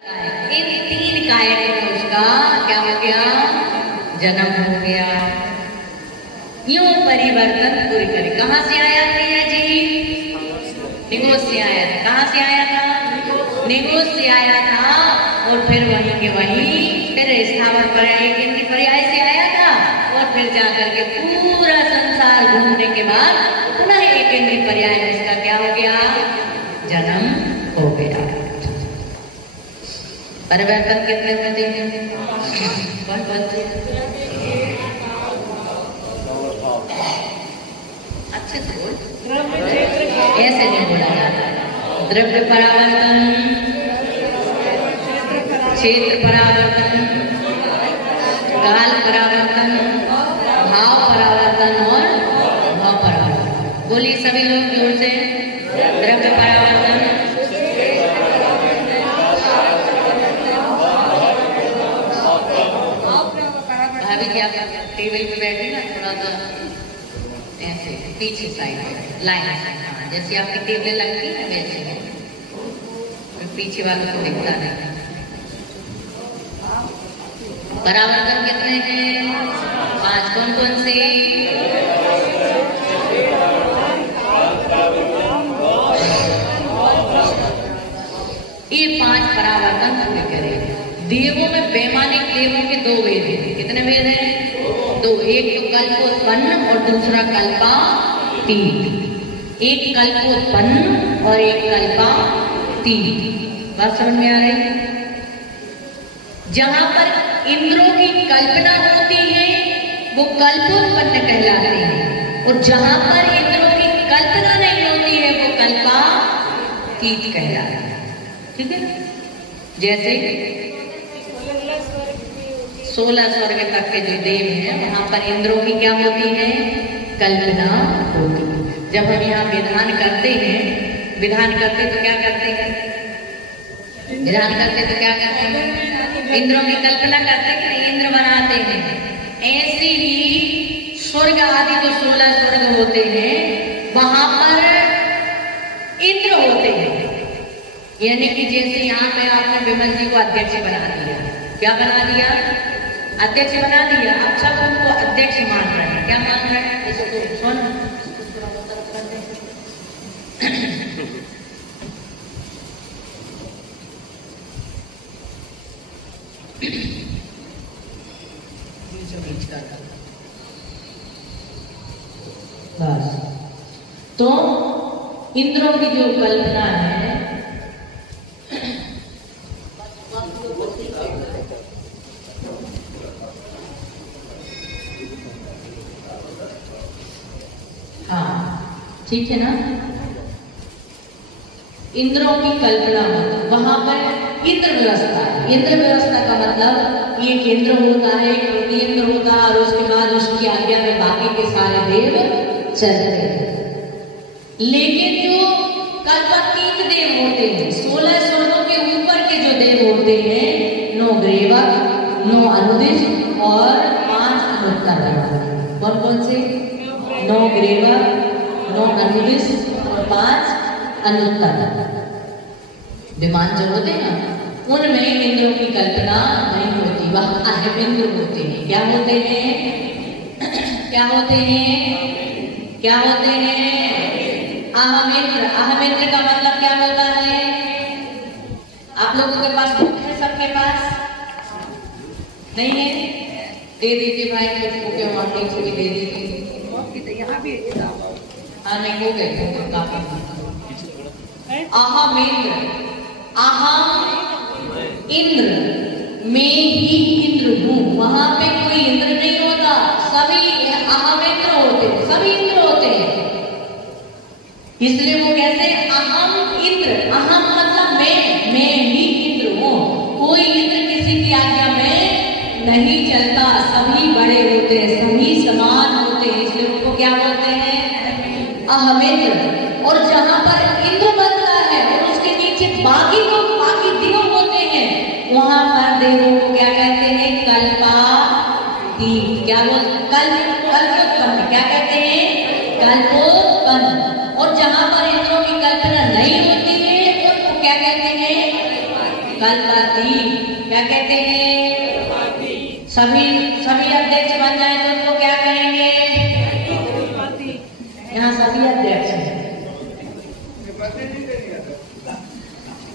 इन 3 कायक में उसका क्या हो गया? जन्म हो गया। यूं परिवर्तन पूरी करे। कहाँ से आया प्रिया जी? निगोस से आया था। कहाँ से आया था? निगोस से आया था। और फिर वहीं के वहीं फिर स्थावर पर्याय केंद्रीय पर्याय से आया था। और फिर जाकर के पूरा संसार घूमने के बाद पुनः एक केंद्रीय पर्याय में इसका क्या हो गया? जन्म हो गया। परिवर्तन कितने होते हैं? अच्छे से बोल, ऐसे नहीं बोला जाता। द्रव्य परावर्तन, क्षेत्र परावर्तन, काल परावर्तन, भाव परावर्तन और भाव परावर्तन। बोलिए सभी लोग जोर से। द्रव्य परावर्तन, टेबल पे बैठे ना थोड़ा सा ऐसे पीछे साइड लाइन, जैसे आपकी टेबल लगती है वैसे पीछे वालों को दिखता नहीं। परावर्तन कितने हैं? 5। कौन कौन से? ये 5 परावर्तन पूरे करें। देवों में वैमानिक देवों के 2 वेद हैं। कितने वेद हैं? 2। एक तो कल्पोत्पन्न और दूसरा कल्पातीत। एक कल्पोत्पन्न और एक कल्पातीत। बात समझ में आ रही? जहां पर इंद्रों की कल्पना होती है वो कल्पोत्पन्न कहलाते हैं, और जहां पर इंद्रों की कल्पना नहीं होती है वो कल्पातीत कहलाते हैं। ठीक है? जैसे 16 स्वर्ग तक के जो देव हैं वहां पर इंद्रों की क्या होती है? कल्पना होती है। जब हम यहाँ विधान करते हैं, विधान करते तो क्या करते हैं? विधान करते तो क्या करते हैं? इंद्रों की कल्पना करते हैं, इंद्र बनाते हैं। ऐसे ही स्वर्ग आदि जो 16 स्वर्ग होते हैं वहां पर इंद्र होते हैं। यानी कि जैसे यहाँ पे आपने विमल जी को अध्यक्ष बना दिया। क्या बना दिया? अध्यक्ष बना दिया। आप सब उनको अध्यक्ष मान रहे हैं। क्या मान रहे हैं? इसको सुन, बस। तो इंद्रों की जो कल्पना है ठीक है ना? इंद्रों की कल्पना वहां पर इंद्र व्यवस्था। इंद्र व्यवस्था का मतलब ये केंद्र होता है, इंद्र होता है, और उसके बाद उसकी आज्ञा में बाकी के सारे देव चलते हैं। लेकिन जो कल्पातीत देव होते हैं, 16 स्वर्गों के ऊपर के जो देव होते हैं, 9 ग्रेवक, 9 अनुदिश और 5 अनुत्तर। कौन कौन से? 9 ग्रेवक, 9 अनुदिश और 5 अनुत्तर। विमान जो होते हैं ना उनमें इंद्रों की कल्पना नहीं होती, वह अहमिंद्र होते हैं। क्या होते हैं? क्या होते हैं? क्या होते हैं? अहमिंद्र। अहमिंद्र का मतलब क्या होता है? आप लोगों के पास बुक है? सबके पास नहीं है? दे दीजिए भाई, कुछ के वहां दे दीजिए। यहाँ भी नहीं हो गए। अहम इंद्र, अहम इंद्र, मैं ही इंद्र हूँ। वहां पे कोई इंद्र नहीं होता, सभी अहम इंद्र होते हैं, सभी इंद्र होते हैं। इसलिए वो कहते हैं अहम इंद्र। अहम मतलब मैं ही इंद्र हूँ। कोई इंद्र किसी की आज्ञा में नहीं चलता, सभी बड़े होते हैं, सभी समान होते हैं, इसलिए उनको क्या बोलते हैं? अहमिंद्र। और जहां पर इंद्र बनता है और उसके नीचे बाकी लोग, बाकी देव होते हैं, वहां पर देवों को क्या कहते हैं? कल्पातीत। क्या बोल? कल्पोत्पन्न। क्या कहते हैं? कल्पोत्पन्न। और जहां पर इंद्रों की कल्पना नहीं होती है उनको क्या कहते हैं? कल्प गर्भवती, क्या कहते हैं? सभी अध्यक्ष बन जाए तो उनको क्या कहेंगे? यहाँ सभी अध्यक्ष हैं।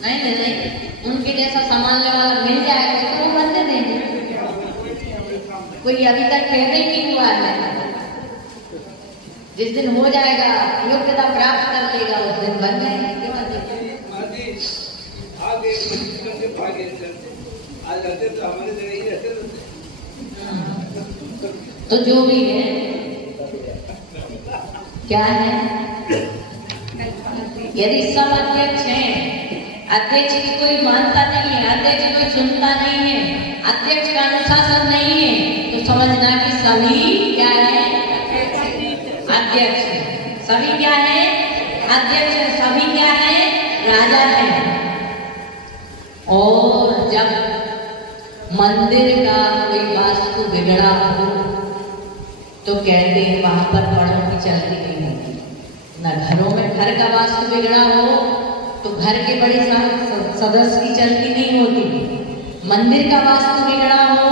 नहीं, उनके जैसा संभालने वाला मिल जाएगा तो वो बनने देंगे। कोई अभी तक पैदा ही नहीं हुआ है, जिस दिन हो जाएगा, योग्यता प्राप्त कर लेगा, उस दिन बन जाएंगे। तो जो भी है, क्या है, यदि सब अध्यक्ष हैं, अध्यक्ष की कोई मानता नहीं है, अध्यक्ष कोई सुनता नहीं है, अध्यक्ष का अनुशासन नहीं है, तो समझना कि सभी क्या है? अध्यक्ष। सभी क्या है? अध्यक्ष। सभी क्या है? राजा है। और जब मंदिर का कोई वास्तु बिगड़ा हो तो कहते हैं वहां पर बड़ों की चलती नहीं होती। न घरों में घर का वास्तु बिगड़ा हो तो घर के बड़े सदस्य की चलती नहीं होती। मंदिर का वास्तु बिगड़ा हो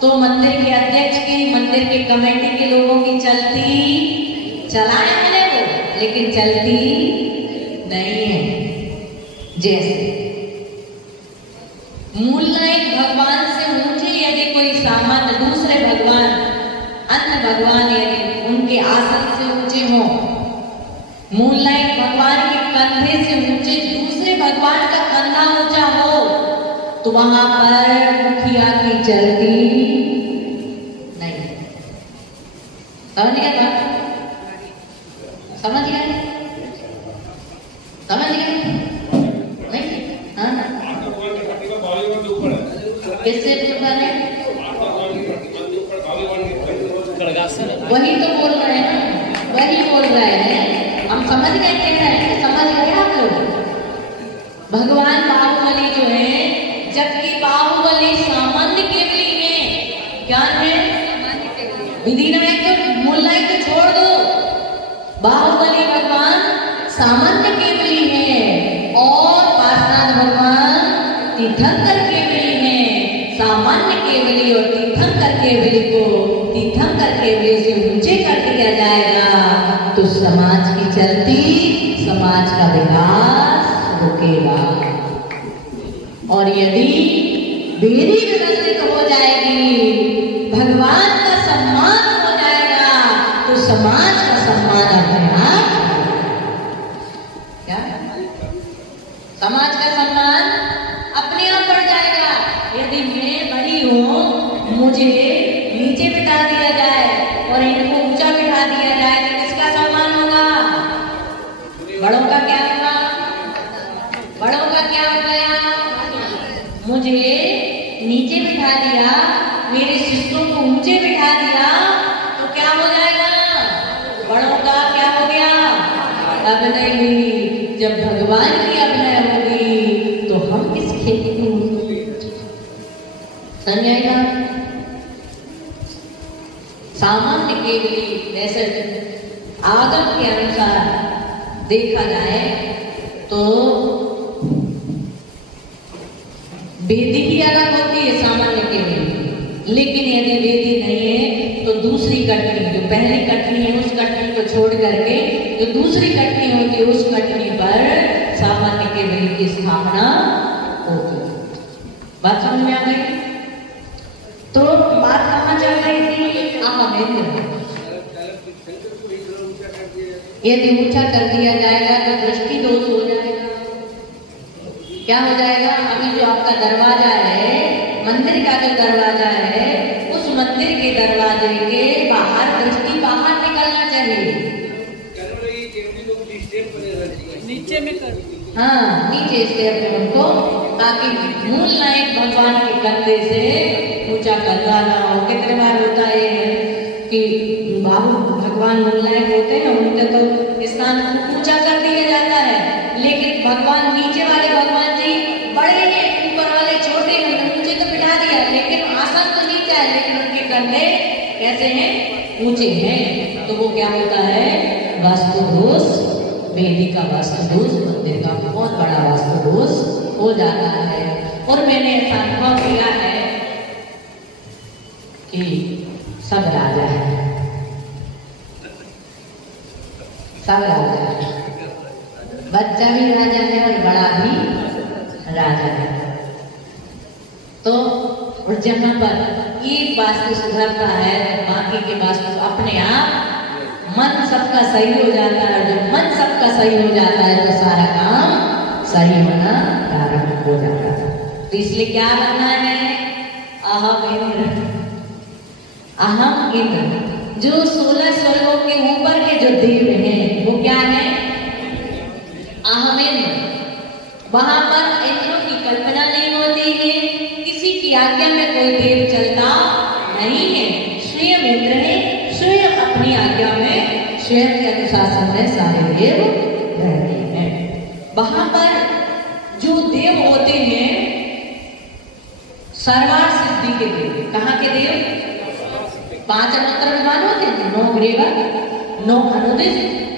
तो मंदिर के अध्यक्ष की, मंदिर के कमेटी के लोगों की चलती, चलाए मिले वो, लेकिन चलती नहीं है। जैसे मूलनायक भगवान से ऊंचे यदि कोई सामान्य दूसरे भगवान, अन्य भगवान यदि उनके आसन से ऊंचे हो, मूलनायक भगवान के कंधे से ऊंचे दूसरे भगवान का कंधा ऊंचा हो, तो वहां पर मुखिया की चलती नहीं। समझ गया था? समझ गया? समझ गया? नहीं? हाँ, किससे ऊपर है? वही तो बोल रहे हैं ना, वही बोल रहे हैं। हम समझ गए, कह रहे हैं, समझ गए आप लोग? भगवान बाहुबली जो है, जबकि बाहुबली सामान्य केवली है, क्या है? विधिनायक को, मूलनायक को छोड़ दो, बाहुबली भगवान सामान्य केवली है और पार्श्वनाथ भगवान तीर्थंकर केवली है। सामान्य केवली और तीर्थंकर केवली को तीर्थंकर केवली से ऊंचे कर दिया जाएगा तो समाज की चलती, समाज का विकास रुकेगा। और यदि बेरी व्यवस्थित हो जाएगी, भगवान का सम्मान हो जाएगा, तो समाज का सम्मान अपने आप, क्या समाज का सम्मान अपने आप बढ़ जाएगा। यदि मैं बड़ी हूं, मुझे नीचे बिठा दिया जाए और इनको ऊंचा बिठा दिया जाए तो किसका सम्मान होगा? बड़ों का क्या होगा? बड़ों का क्या हो गया? मुझे नीचे बिठा दिया, मेरे शिष्यों को ऊंचे बिठा दिया, तो क्या हो जाएगा? बड़ों का क्या हो गया? अभिनय हुई। जब भगवान की अभिनय होगी तो हम किस खेती को समझेगा? सामान्य केवली जैसे आगम के अनुसार देखा जाए तो वेदी ही अलग होती है सामान्य केवली, लेकिन यदि वेदी नहीं है तो दूसरी कटनी, जो पहली कटनी है उस कटनी को छोड़ करके जो दूसरी कटनी होती है उस कटनी पर सामान्य केवली की स्थापना होती है। बात समझ में आ गई? तो बात कहाँ चल रही थी? यदि ऊंचा कर दिया जाएगा तो दृष्टि दोष हो जाएगा। क्या हो जाएगा? अभी जो आपका दरवाजा है, मंदिर का जो दरवाजा है, उस मंदिर के दरवाजे के बाहर दृष्टि बाहर निकलना चाहिए। नीचे में कर, हाँ नीचे स्टेप में उनको, ताकि मूलनायक भगवान के कंधे से ऊंचा कंधा ना हो। कितने बार होता है कि बाबू भगवान मूलनायक होते हैं, उनके तो स्थान ऊंचा कर दिया जाता है, लेकिन भगवान नीचे वाले भगवान जी बड़े हैं, ऊपर वाले छोटे हैं, ऊंचे तो बिठा दिया, लेकिन आसन तो नीचा है, लेकिन उनके कंधे कैसे हैं? ऊंचे हैं। तो वो क्या होता है? वास्तु दोष, वेदी का वास्तु दोष, मंदिर का बहुत बड़ा वास्तु दोष हो जाता है। और मैंने ऐसा अनुभव किया है कि सब राजा है, सब राजा है, बच्चा भी राजा है और बड़ा भी राजा है। तो और जहां पर एक वास्तु सुधरता है बाकी के वास्तु अपने आप मन सबका सही हो जाता है। जब मन सबका सही हो जाता है तो सारा काम सही होना प्रारंभ हो जाता है। तो इसलिए क्या बनना है? अहम इंद्र, अहम इंद्र। जो 16 स्वर्गों के ऊपर के जो देव हैं वो क्या है? अहम इंद्र। वहां पर इंद्रों की कल्पना नहीं होती है, किसी की आज्ञा में कोई देव चलता नहीं है। स्वयं इंद्र है, स्वयं अपनी आज्ञा में, स्वयं के अनुशासन में सारे देव रहते हैं। वहां पर जो देव होते हैं सर्वार्थ सिद्धि के देव। कहाँ के देव? 5 अनुत्तर विमान होते हैं, 9 ग्रेवा, 9 अनुदिश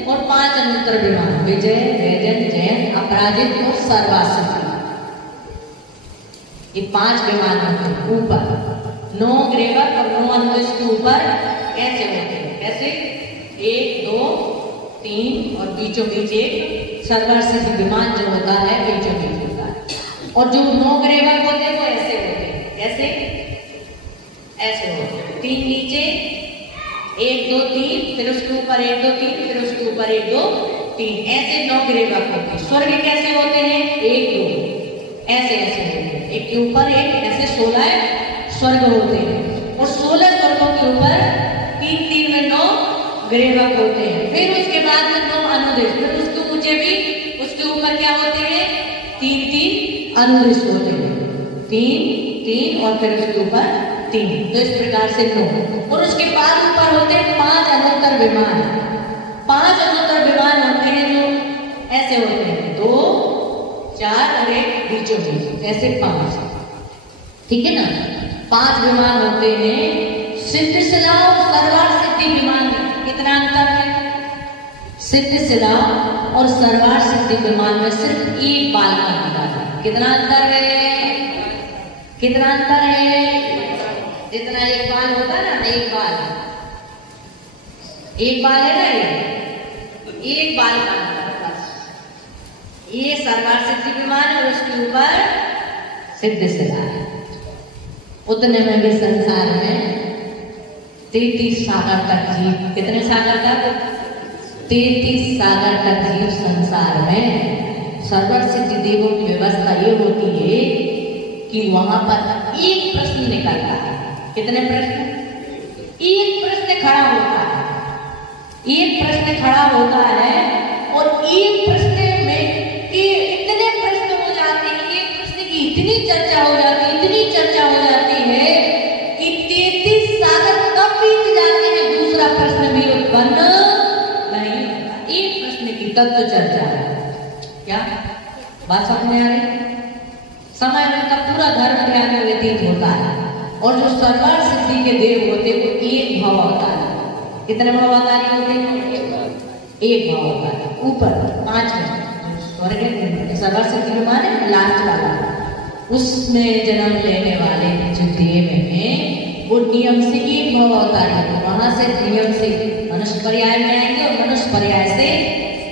और 5 अनुत्तर विमान, विजय, वैजन, जयन, अपराजित और सर्वासिद्धि। ये 5 विमान होते हैं ऊपर, 9 ग्रेवा और 9 अनुदिश के ऊपर ऐसे होते हैं। कैसे? 1, 2, 3 और बीचों बीच एक सर्वासिद्धि विमान जो होता है बीचों बीच होता है। और जो 9 ग्रेवा होते हैं वो ऐसे होते हैं। कैसे? ऐसे होते हैं। 3 नीचे, 1, 2, 3, फिर उसके ऊपर 1, 2, 3, फिर उसके ऊपर 1, 2, 3, ऐसे 9 ग्रेवा होते हैं। स्वर्ग कैसे होते हैं? 1, 2 ऐसे ऐसे होते हैं, एक के ऊपर एक, ऐसे 16 स्वर्ग होते हैं। और 16 स्वर्गों के ऊपर 3 में 9 ग्रेवा होते हैं। फिर उसके बाद में 9 अनुदेश, फिर उसके ऊंचे भी उसके ऊपर क्या होते हैं? 3 अनुदेश होते हैं, 3 और फिर उसके ऊपर 3। तो इस प्रकार से 9। और उसके बाद ऊपर होते हैं 5 अनुत्तर विमान। 5 अनुत्तर विमान होते हैं जो ऐसे होते हैं, 2, 4 और 1 बीचों बीच, ऐसे 5। ठीक है ना? 5 विमान होते हैं। सिद्ध शिला और सर्वार्थ सिद्धि विमान में कितना अंतर है? सिद्ध शिला और सर्वार्थ सिद्धि विमान में सिर्फ एक बाल का अंतर है। कितना अंतर है? कितना अंतर है? जितना एक बाल होता है ना, एक बाल है ना, ये एक बाल का अंतर बस। ये सर्वार्थ सिद्धि विमान और उसके ऊपर सिद्ध शिला है। उतने में भी संसार में 33 सागर तक जीव, कितने सागर तक? 33 सागर तक जीव संसार में। सर्वार्थ सिद्धि देवों की व्यवस्था ये होती है कि वहां पर एक प्रश्न निकलता है। कितने प्रश्न? एक प्रश्न खड़ा होता है, एक प्रश्न खड़ा होता है और एक प्रश्न में के इतने प्रश्न हो जाते हैं, एक प्रश्न की इतनी चर्चा हो जाती है, इतनी चर्चा हो जाती है कि 33 सागर तब बीत जाते हैं, दूसरा प्रश्न भी उत्पन्न नहीं होता। एक प्रश्न की तत्व चर्चा है। क्या बात समझ में आ रही? समय में तब पूरा धर्म ध्यान में व्यतीत होता है। और जो सर्वार्थ सिद्धि के देव होते हैं वो एक भाव अवतारी। कितने भाव अवतारी होते हैं? एक भाव अवतारी। ऊपर 5 में स्वर्ग सर्वार्थ सिद्धि विमान है लास्ट वाला, उसमें जन्म लेने वाले जो देव हैं वो नियम से एक भाव अवतारी होते। वहां से नियम से मनुष्य पर्याय में आएंगे और मनुष्य पर्याय से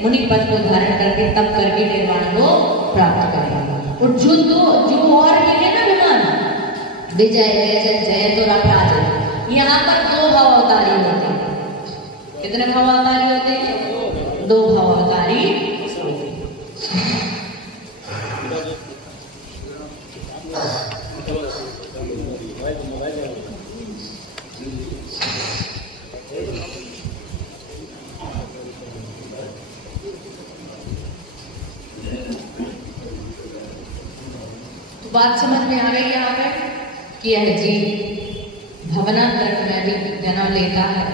मुनि पद को धारण करके तप करके निर्वाण को प्राप्त करेंगे। और जो और भी है ना विमान, विजय, वैजन, जयन और अपराजित, यहाँ पर 2 भाव अवतारी होते हैं। कितने भाव अवतारी होते हैं? 2 भाव अवतारी। बात समझ में आ गई यहाँ पे कि यह जीव भवनांतर में भी जन्म लेता है,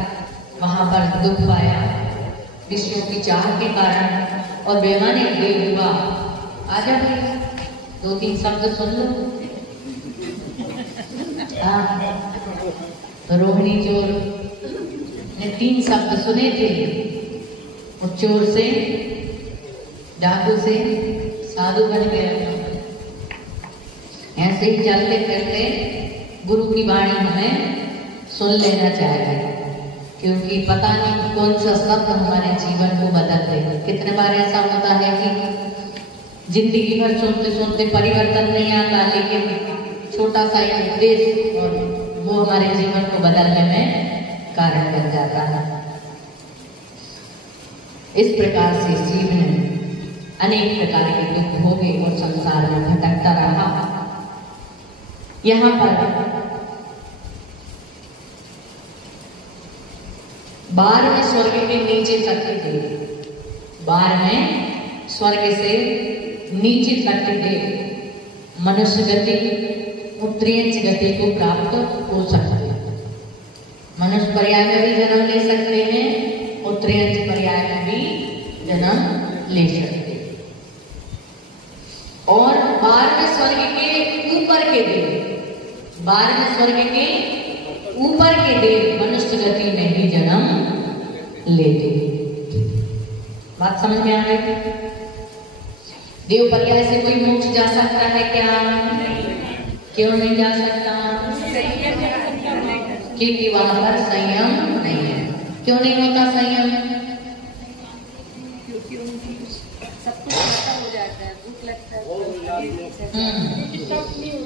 वहां पर दुख आया विष्णु की चाह के कारण और वैमानिक देव हुआ। आ जा भाई, 2-3 शब्द सुन लो। रोहिणी चोर ने 3 शब्द सुने थे, और चोर से, डाकू से साधु बन गया। ऐसे ही चलते फिरते गुरु की वाणी हमें सुन लेना चाहिए, क्योंकि पता नहीं कौन सा शब्द हमारे जीवन को बदल देगा। कितने बार ऐसा होता है कि जिंदगी भर सुनते सुनते परिवर्तन नहीं आता, लेकिन छोटा सा एक उपदेश और वो हमारे जीवन को बदलने में कारण बन जाता है। इस प्रकार से जीव ने अनेक प्रकार के दुख भोगे और संसार में भटकता रहा। यहाँ पर 12वें स्वर्ग के नीचे तक के देव, 12वें स्वर्ग से नीचे तक के देव मनुष्य गति, उत्तरीय गति को प्राप्त हो सकते हैं। मनुष्य पर्याय में भी जन्म ले सकते हैं, उत्तरीय पर्याय में भी जन्म ले सकते हैं। और 12वें स्वर्ग के ऊपर के देव, 12वें स्वर्ग के ऊपर के देव मनुष्य गति में भी जन्म लेते। बात समझ में आ गई? देव पर्याय से कोई मोक्ष जा सकता है क्या? क्यों नहीं जा सकता? क्योंकि वहां पर संयम नहीं है। क्यों नहीं होता संयम? क्योंकि उनकी सब कुछ ऐसा हो जाता है, भूख लगता है,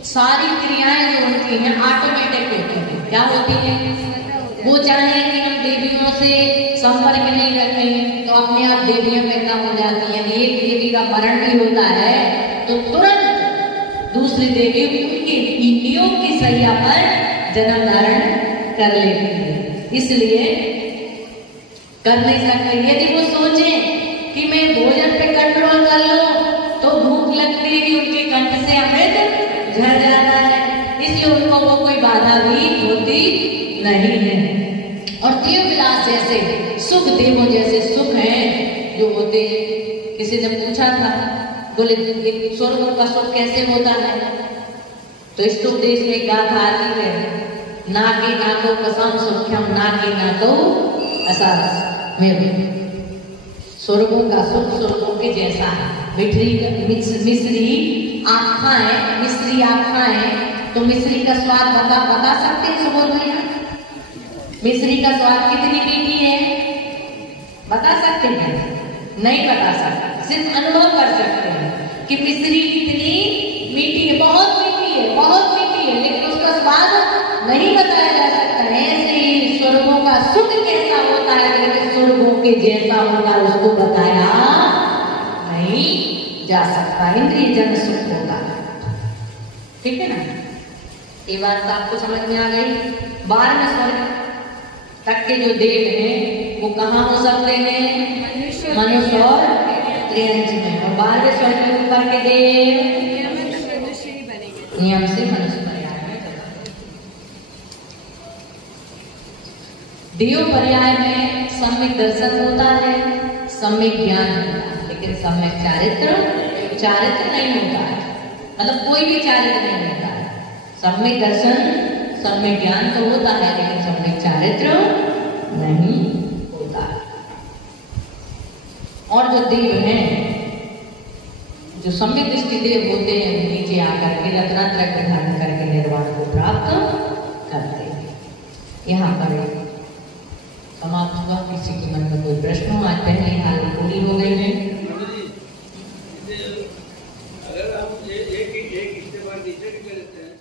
सारी क्रियाएं जो होती हैं ऑटोमेटिक होती हैं। क्या होती हैं? वो चाहे कि हम देवियों से संपर्क नहीं रखें तो अपने आप देवियां पैदा हो जाती हैं। एक देवी का मरण भी होता है तो तुरंत दूसरी देवी उनकी इंद्रियों की सैया पर जन्म धारण कर लेती है। इसलिए कर नहीं सकते। यदि वो सोचे कि मैं भोजन पे कंट्रोल कर लूं तो भूख लगती है, उनके कंठ से अमृत झड़ जाता है, इसलिए उनको वो कोई बाधा भी होती नहीं है। और देव विलास जैसे सुख, देवों जैसे सुख हैं जो होते हैं। किसी ने पूछा था, बोले स्वर्ग का सुख कैसे होता है? तो इस उपदेश में गाथा आती है, नाके नाको कसम सुख्यम नाके नाको असास। स्वर्गों का सुख स्वर्गों के जैसा है। मिश्री आँखाएं, तो मिश्री का स्वाद बता सकते हैं सुबोध भैया? मिश्री का स्वाद कितनी मीठी है बता सकते हैं? नहीं बता सकते, सिर्फ अनुभव कर सकते हैं कि मिश्री कितनी मीठी है, बहुत मीठी है, बहुत मीठी है, लेकिन उसका स्वाद नहीं बताया जा सकता है। ऐसे ही स्वर्गों का सुख कैसा होता है, लेकिन स्वर्गों के जैसा होता है उसको बताया नहीं जा सकता। इंद्रिय जन सुख होता है। ठीक है ना? ये बात तो आपको समझ में आ गई। 12वें स्वर्ग तक के जो देव हैं वो कहाँ हो सकते हैं? मनुष्य और त्रियंच में। और 12वें स्वर्ग के ऊपर के देव नियम से मनुष्य पर्याय में। देव पर्याय में सम्यक दर्शन होता है, सम्यक ज्ञान होता है, लेकिन सम्यक चारित्र नहीं होता है। मतलब कोई भी चारित्र नहीं होता है। सम्यक दर्शन, सम्यक ज्ञान तो होता है, लेकिन सम्यक चारित्र नहीं होता है। और जो देव हैं, जो सम्यक दृष्टि देव होते हैं, नीचे आकर के रत्नात्रय धारण करके निर्वाण को प्राप्त करते हैं। यहाँ पर समाप्त हुआ। किसी के मन में कोई प्रश्न हो? आज पहली हाल पूरी हो गई है। अगर आप एक इस्तेमाल नीचे भी कर लेते हैं